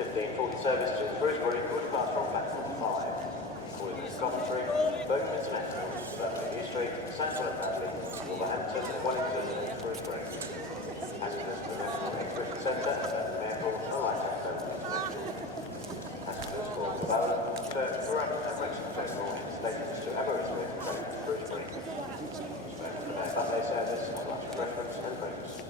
1540 service to Shrewsbury, broadcast from platform 5. Calling this commentary, Birmingham International, Birmingham Street, Sandwell Bradley, Wolverhampton, Wellington and Shrewsbury. Passengers to the National Exhibition Centre, Birmingham Airport and Leicester International. Passengers for Cavallo, Turk, Durham and Wrexham Central and stations to Aberystwyth and Shrewsbury. Birmingham Butler service, lunch refreshments and drinks.